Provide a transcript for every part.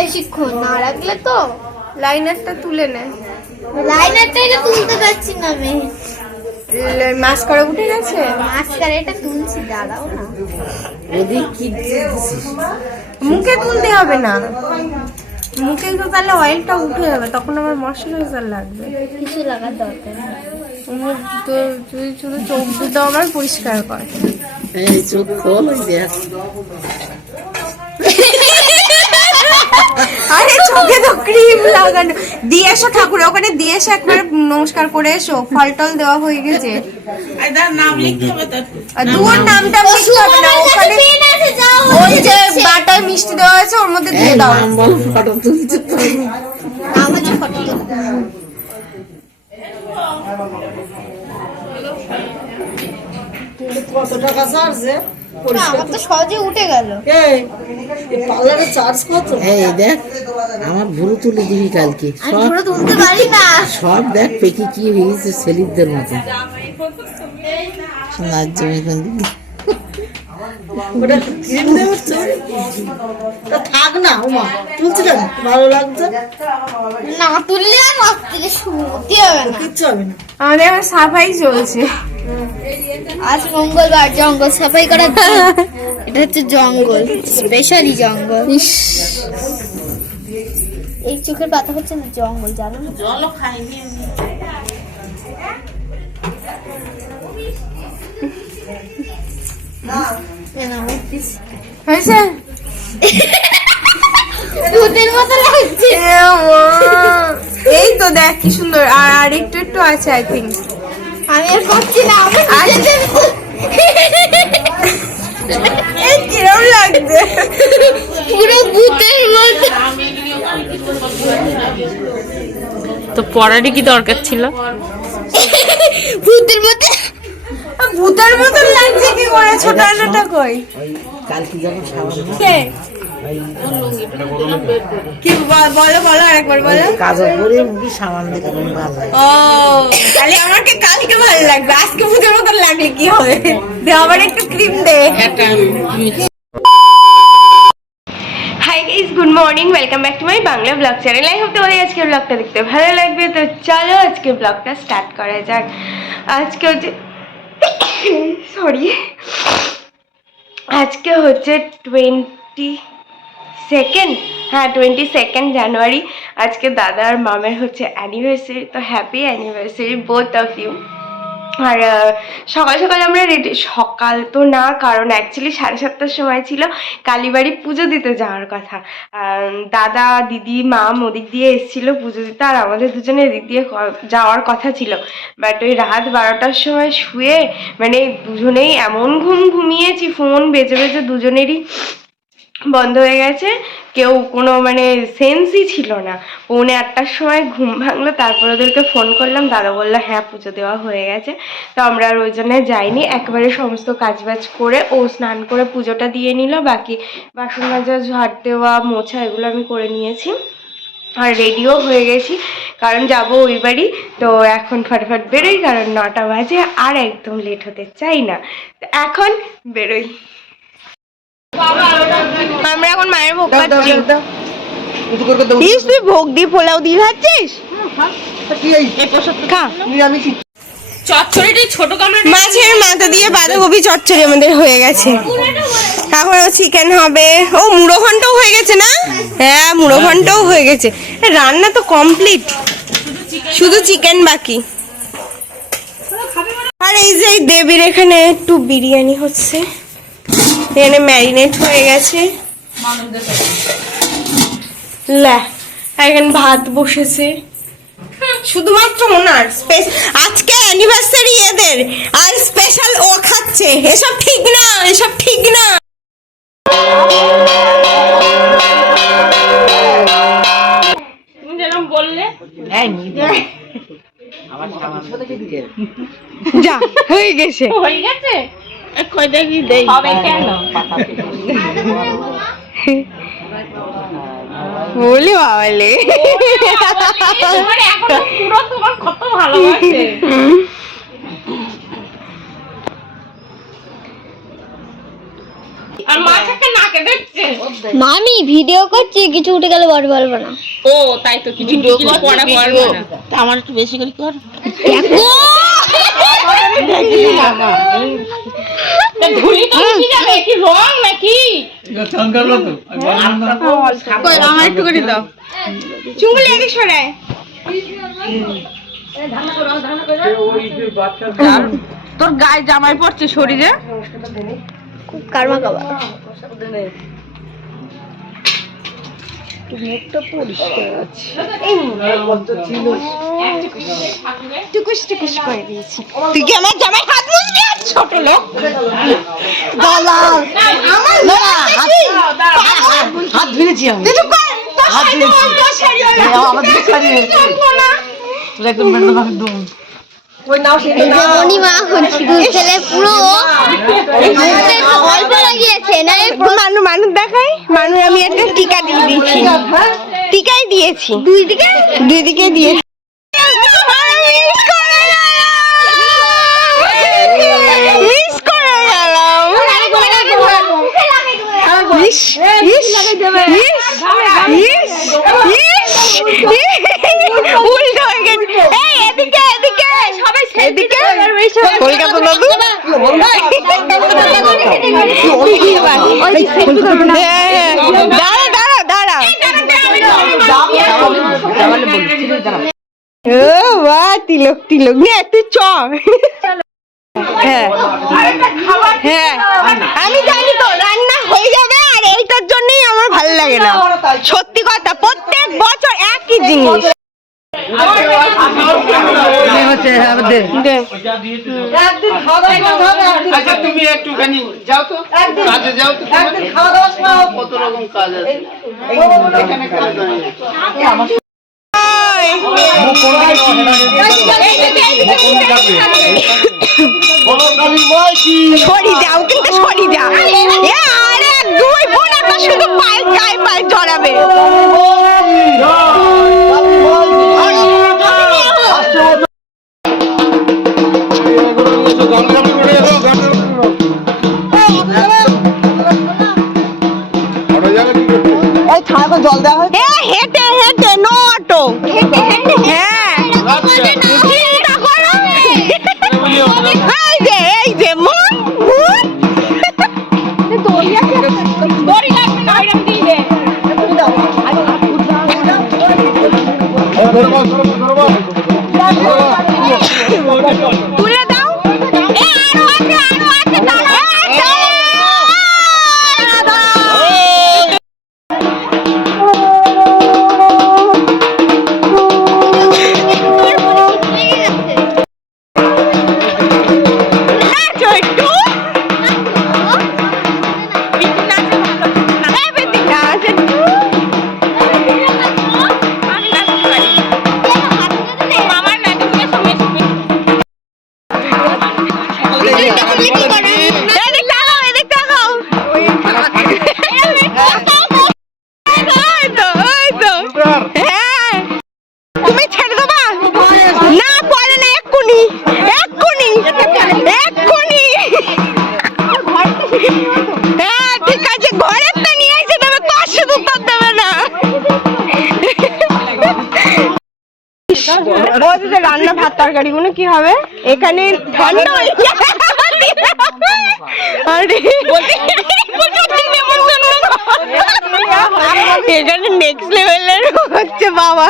বেশিক্ষণ না রাখলে তো লাইনারটা তুলে নে। লাইনারটা এটা তুলতে পারছি না আমি। মাস্কারা উঠে গেছে। মাস্কারা এটা তুলছি, দাঁড়াও না। ওদিক কি মুখে তুলতে হবে না, মুখে তো তাহলে অয়েলটা উঠে যাবে, তখন আমার ময়শ্চারাইজার লাগবে। কিছু লাগার দরকার নেই। তো তুই শুধু চোখ দুটো আমার পরিষ্কার কর। এই চোখ খোল, ওই দেখ। আরে চোখে তো ক্রিম লাগানো। দিয়ে এসো ঠাকুরের ওখানে, দিয়ে এসে একবার নমস্কার করে এসো। ফল টল দেওয়া হয়ে গেছে। নাম লিখতে হবে তো। দুয়ার নামটা লিখতে হবে না, ওখানে ওই যে বাটায় মিষ্টি দেওয়া আছে ওর মধ্যে দিয়ে দাও। নাম বল, ফটো তুলতে তো। আমার ফটো তুলতে হবে। কত টাকা চার্জ? আমার তো সহজে উঠে গেল। পার্লারে চার্জ কত? এই দেখ, আমার ভুরু তুলে দিবি কালকে। আমি পুরো তুলতে পারি না। সব দেখ পেকি কি হয়েছে সেলিপদের মতো। সোনার জমি থাক না, উমা তুলছি কেন? ভালো লাগছে না তুললে আর মাছ থেকে শুতে হবে না, কিচ্ছু হবে না। আমাদের এখন সাফাই চলছে। আজ মঙ্গলবার, জঙ্গল সাফাই করার দিন। এটা হচ্ছে জঙ্গল, স্পেশালি জঙ্গল। এই চোখের পাতা হচ্ছে জঙ্গল, জানো না? জলও খাইনি হয়েছে? ভূতের মতো লাগছে। এই তো দেখ কি সুন্দর। আর একটু একটু আছে আই থিঙ্ক। আমি আর করছি না, আমার এই কিরম লাগছে? পুরো ভূতের মতো। তো পড়ারই কি দরকার ছিল? ভূতের মতো, ভূতের মতো লাগছে কি করে? ছোট আনাটা কই? কালকে যখন সাবান কি বলো বলো আরেকবার বলো। কাজল করে মুখে সাবান দেখে ভালো লাগে। ও তাহলে আমাকে কালকে ভালো লাগবে, আজকে ভূতের মতো লাগলে কি হবে? দে আবার একটু ক্রিম দে। Hi guys, good morning, welcome back to my Bangla blog channel. I hope তোমাদের আজকে ব্লগটা দেখতে ভালো লাগবে। তো চলো আজকে ব্লগটা স্টার্ট করা যাক। আজকে হচ্ছে সরি, আজকে হচ্ছে 22 হ্যাঁ 22 জানুয়ারি। আজকে দাদা আর মামের হচ্ছে অ্যানিভার্সারি। তো happy anniversary both of you. আর সকাল সকাল আমরা রেডি, সকাল তো না, কারণ অ্যাকচুয়ালি 7:30টার সময় ছিল কালীবাড়ি পুজো দিতে যাওয়ার কথা। দাদা দিদি মাম ওদিক দিয়ে এসেছিলো পুজো দিতে, আর আমাদের দুজনে এদিক দিয়ে যাওয়ার কথা ছিল। বাট ওই রাত 12টার সময় শুয়ে মানে দুজনেই এমন ঘুমিয়েছি, ফোন বেজে বেজে দুজনেরই বন্ধ হয়ে গেছে, কেউ কোনো মানে সেন্সই ছিল না। 7:45টার সময় ঘুম ভাঙলো, তারপর ওদেরকে ফোন করলাম, দাদা বললো হ্যাঁ পুজো দেওয়া হয়ে গেছে। তো আমরা আর ওই জন্য যাইনি, একবারে সমস্ত কাজবাজ করে ও স্নান করে পুজোটা দিয়ে নিল, বাকি বাসন মাজা ঝাড় দেওয়া মোছা এগুলো আমি করে নিয়েছি। আর রেডিও হয়ে গেছি, কারণ যাব ওই বাড়ি। তো এখন ফটাফট বেরোই, কারণ 9টা বাজে, আর একদম লেট হতে চাই না। তো এখন বেরোই। আমরা এখন মায়ের ভোগ পাচ্ছি। তুই ভোগ দিয়ে পোলাও দিয়ে খাচ্ছিস? মাছের মাথা দিয়ে বাঁধাকপি চচ্চড়ি আমাদের হয়ে গেছে। এখনো চিকেন হবে। ও মুড়ো ঘন্টও হয়ে গেছে না? হ্যাঁ মুড়ো ঘন্টও হয়ে গেছে। রান্না তো কমপ্লিট, শুধু চিকেন বাকি। আর এই যে দেবীর এখানে একটু বিরিয়ানি হচ্ছে, এখানে ম্যারিনেট হয়ে গেছে। এখানে ভাত বসেছে, শুধুমাত্র ওনার আজকে অ্যানিভার্সারি এদের, আর স্পেশাল ও খাচ্ছে। এসব ঠিক না, এসব ঠিক না। তুমি যেরকম বললে যা হয়ে গেছে, হয়ে গেছে। বলি বাবালে কত ভালোবাসে। আর মাছ একটা না মামি ভিডিও করছি, কিছু উঠে গেলে বড় বলবো না। ও তাই তো কিছু পড়া তা আমার একটু বেশি করে কর। ধুলিটা উঠে যাবে কি রং নাকি? কই আমার একটু করে দাও। চুমুলি এদিক সরায়। তোর গায়ে জামাই পড়ছে শরীরে। কারমা কাবা টুকুস টুকুস করে দিয়েছি। তুই কি আমার জামাই হাত মুছবি? ছোট লোক হাত ধুয়েছি আমি। হাত ধুয়েছি। তোর একদম মেন্টাল একদম। মণিমা দুধ খেলে পুরো অল্প লাগিয়েছে না। মানুষ দেখাই মানুষ। আমি একটা টিকা দিয়ে দিয়েছি, টিকাই দিয়েছি দুই দিকে দিয়েছি। উল্টো হয়ে গেছে। এদিকে এদিকে সবাই এদিকে কলকাতা দাদু দাঁড়া ও বা তিলক তিলক নে তুই চ। হ্যাঁ হ্যাঁ আমি জানি তো রান্না হয়ে যাবে, আর এইটার জন্যই আমার ভালো লাগে না। সত্যি কথা, প্রত্যেক বছর একই জিনিস। আচ্ছা তুমি একটুখানি যাও তো, কাজে যাও তো, খাওয়া দাওয়া কত রকম কাজ আছে এখানে। কাজ সরি যাও, কিন্তু সরি যাও। আরে দুই বোন একটা শুধু পায়ে গায়ে পায়ে জড়াবে। জল দেওয়া হয়। হেঁটে হেঁটে নো অটো। হ্যাঁ চিন্তা করো। এই যে মন তুলে দাও। আরো আছে দাঁড়াও। রান্না ভাত তরকারি গুলো কি হবে এখানে ঠান্ডা হয়ে যাবে। এখানে নেক্সট লেভেলের হচ্ছে বাবা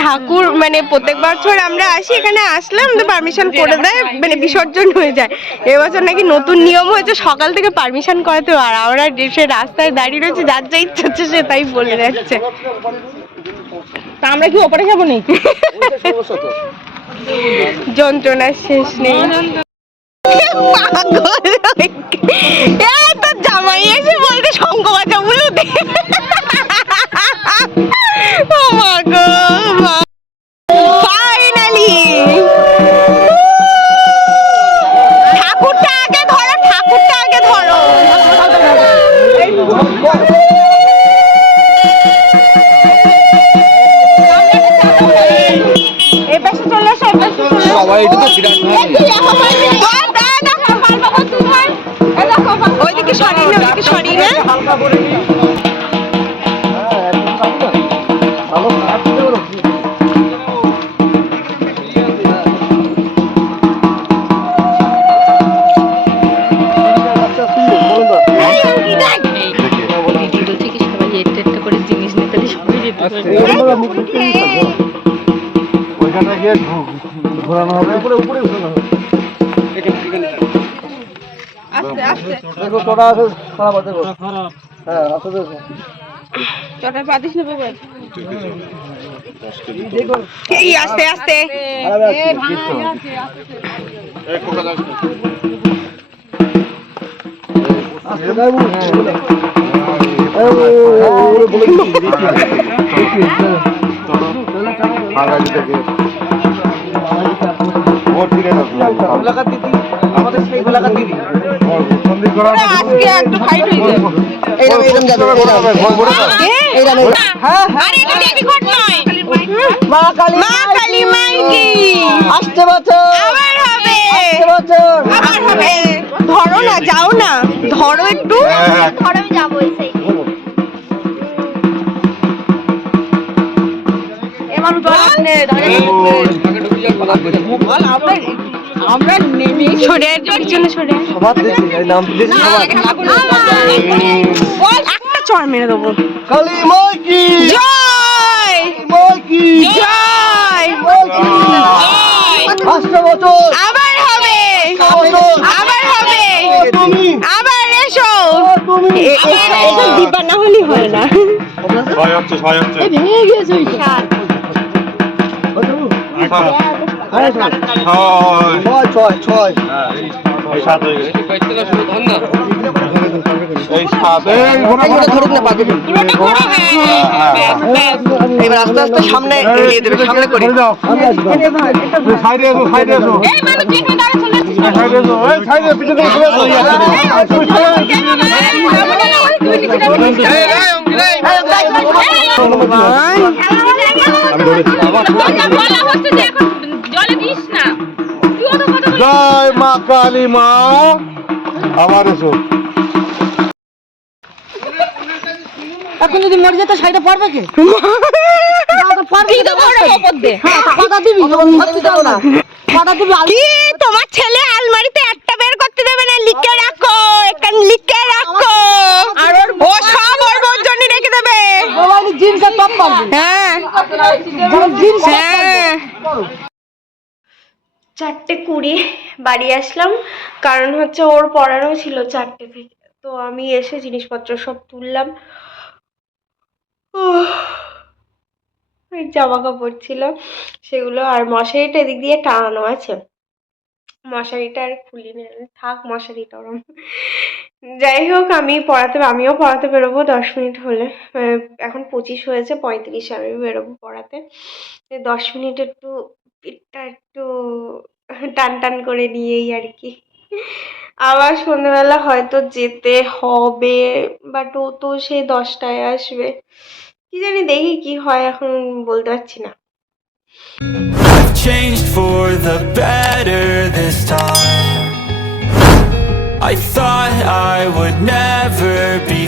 ঠাকুর। মানে প্রত্যেক বছর আমরা আসি, এখানে আসলে আমাদের পারমিশন করে দেয়, মানে বিসর্জন হয়ে যায়। এবছর নাকি নতুন নিয়ম হয়েছে, সকাল থেকে পারমিশন করাতে। আর আমরা সে রাস্তায় দাঁড়িয়ে রয়েছে, যার যা ইচ্ছা হচ্ছে সে তাই বলে যাচ্ছে। তা আমরা কি ওপরে যাবো নাকি? যন্ত্রণার শেষ নেই। তোর জামাই এসে বলতে শঙ্খ বাজা উলুদে। ও মা গো, ফাইনালি ঠাকুরটা আগে ধরো, ঠাকুরটা আগে ধরো। সবাই এটা তো বিরাট ওইদিকে সরি না ওদিকে সরিয়ে না। হালকা করে নি। ভালো কাজ করো। ওইখানে গিয়ে ঘোরানো হবে, উপরে উপরে ঘোরানো হবে। আস্তে আস্তে দেখো তোরা আছে খারাপ আছে গো। হ্যাঁ আসো দেখো। চটা পাতিস না বাবা। দেখো এই আস্তে আস্তে আরে এই কোকা দাও। আস্তে দাও। ওরে বলে দিচ্ছি দেখি। আগাজি থেকে ভোট দিলে না গোলাকার দিদি আমাদের সেই গোলাকার দিদি বন্দি করা আজকে একটু ফাইট হইছে। এইরকম এইরকম যাবে এইরকম হ্যাঁ আরে এটা বেবি ঘট নয়। মা কালী মাই কি আসতে বছর আবার হবে আসতে বছর আবার হবে। ধরো না, যাও না, ধরো একটু। ধর আমি যাবো এই সাইড। এমন বল আমরা নেমে ছড়ে পিছনে ছড়ে সবার দিদি এই নাম দিদি সবার বল একটা চড় মেরে দেবো। কালী মা কি জয় মা কি জয় আসতে বছর আবার হবে আবার হবে তুমি আবার এসো। তুমি এটা দিবা না হলে হয় না। ছয় হচ্ছে ভেঙে গেছে ওইটা। আরে ছয় ছয় ছয় এই সাত হয়ে গেছে এই সাত ধরুক না পাবে এবার আস্তে আস্তে সামনে এগিয়ে দেবে সামনে করে সাইডে এসো সাইডে এসো এই মানুষ যেখানে দাঁড়ায় চলে সাইডে এসো এই সাইডে পিছনে ঘুরে এসো আমি ধরেছি জলে দিস না। জয় মা কালী মা আবার এসো এখন যদি মরে যেত সাইডে পড়বে কি কি তোমার ছেলে আলমারিতে একটা বের করতে দেবে না, লিখে রাখো, একটা লিখে রাখো। ও সব ওর বোর জন্য রেখে দেবে। হ্যাঁ হ্যাঁ 4:20 বাড়ি আসলাম, কারণ হচ্ছে ওর পড়ানো ছিল 4টে থেকে। তো আমি এসে জিনিসপত্র সব তুললাম, জামা কাপড় ছিল সেগুলো, আর মশারিটা এদিক দিয়ে টানানো আছে, মশারিটা আর খুলি না, থাক মশারিটা ওরম। যাই হোক আমিও পড়াতে বেরোবো 10 মিনিট হলে। এখন 25 হয়েছে, 35 আমি বেরোবো পড়াতে। 10 মিনিট একটু পেটটা একটু টান টান করে নিয়েই আর কি। আবার সন্ধ্যেবেলা হয়তো যেতে হবে, বাট ও তো সেই 10টায় আসবে, কি জানি দেখি কি হয়, এখন বলতে পারছি না। I've changed for the better this time. I thought I would never be